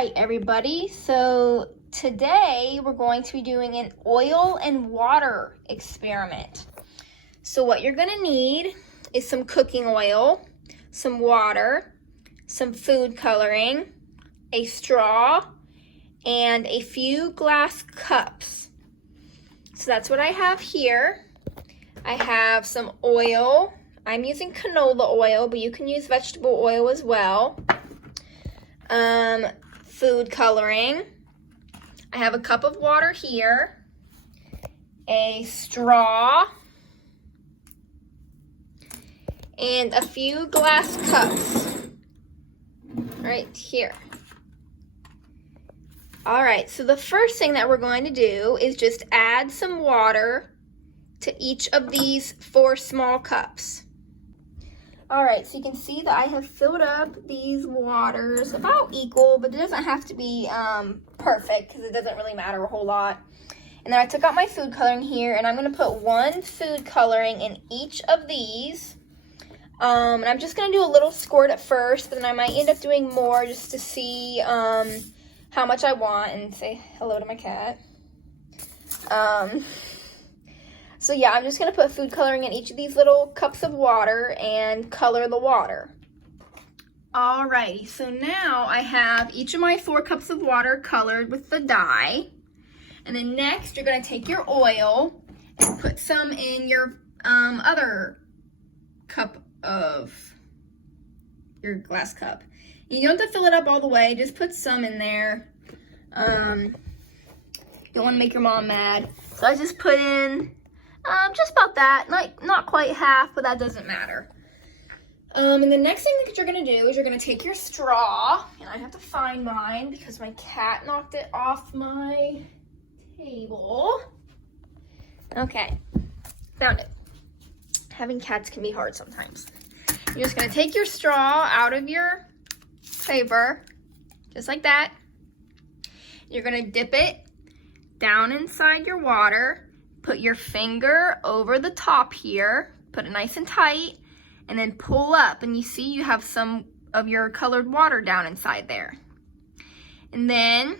right, everybody, so today we're going to be doing an oil and water experiment. So what you're gonna need is some cooking oil, some water, some food coloring, a straw, and a few glass cups. So that's what I have here. I have some oil. I'm using canola oil, but you can use vegetable oil as well. Food coloring. I have a cup of water here, a straw, and a few glass cups right here. All right, so the first thing that we're going to do is just add some water to each of these 4 small cups. All right, so you can see that I have filled up these waters about equal, but it doesn't have to be perfect because it doesn't really matter a whole lot. And then I took out my food coloring here, and I'm gonna put 1 food coloring in each of these. And I'm just gonna do a little squirt at first, but then I might end up doing more just to see how much I want, and say hello to my cat. So yeah, I'm just gonna put food coloring in each of these little cups of water and color the water. Alrighty, so now I have each of my 4 cups of water colored with the dye. And then next, you're gonna take your oil and put some in your other cup of your glass cup. You don't have to fill it up all the way, just put some in there. You don't wanna make your mom mad. So I just put in just about that, not quite half, but that doesn't matter. And the next thing that you're gonna do is you're gonna take your straw, and I have to find mine because my cat knocked it off my table. Okay, found it. Having cats can be hard sometimes. You're just gonna take your straw out of your paper, just like that. You're gonna dip it down inside your water. Put your finger over the top here, put it nice and tight, and then pull up, and you see you have some of your colored water down inside there. And then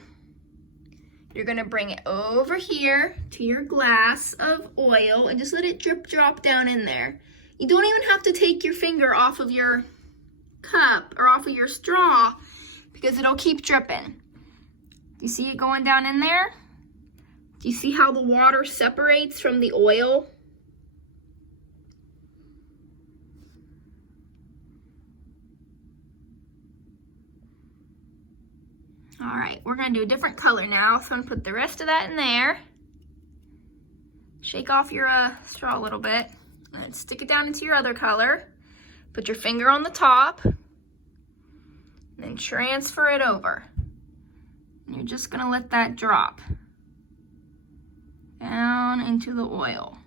you're gonna bring it over here to your glass of oil and just let it drip drop down in there. You don't even have to take your finger off of your cup or off of your straw because it'll keep dripping. Do you see it going down in there? Do you see how the water separates from the oil? All right, we're gonna do a different color now. So I'm gonna put the rest of that in there. Shake off your straw a little bit, and then stick it down into your other color. Put your finger on the top, and then transfer it over. And you're just gonna let that drop down into the oil.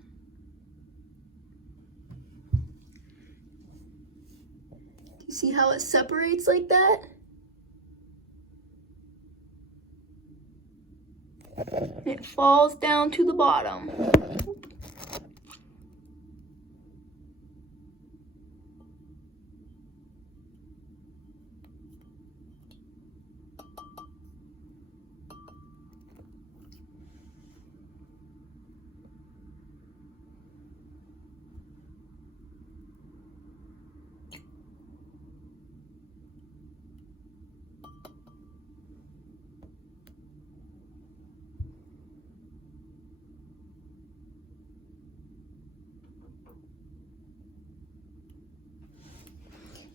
Do you see how it separates like that? It falls down to the bottom.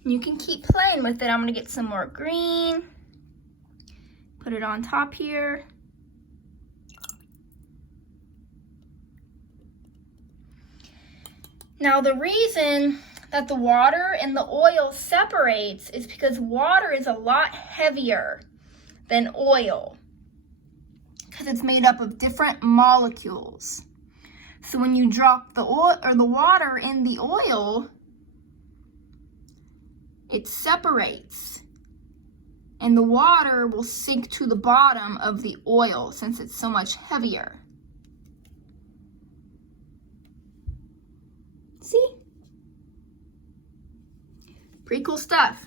You can keep playing with it. I'm gonna get some more green. Put it on top here. Now the reason that the water and the oil separates is because water is a lot heavier than oil because it's made up of different molecules. So when you drop the oil or the water in the oil, it separates, and the water will sink to the bottom of the oil since it's so much heavier. See? Pretty cool stuff.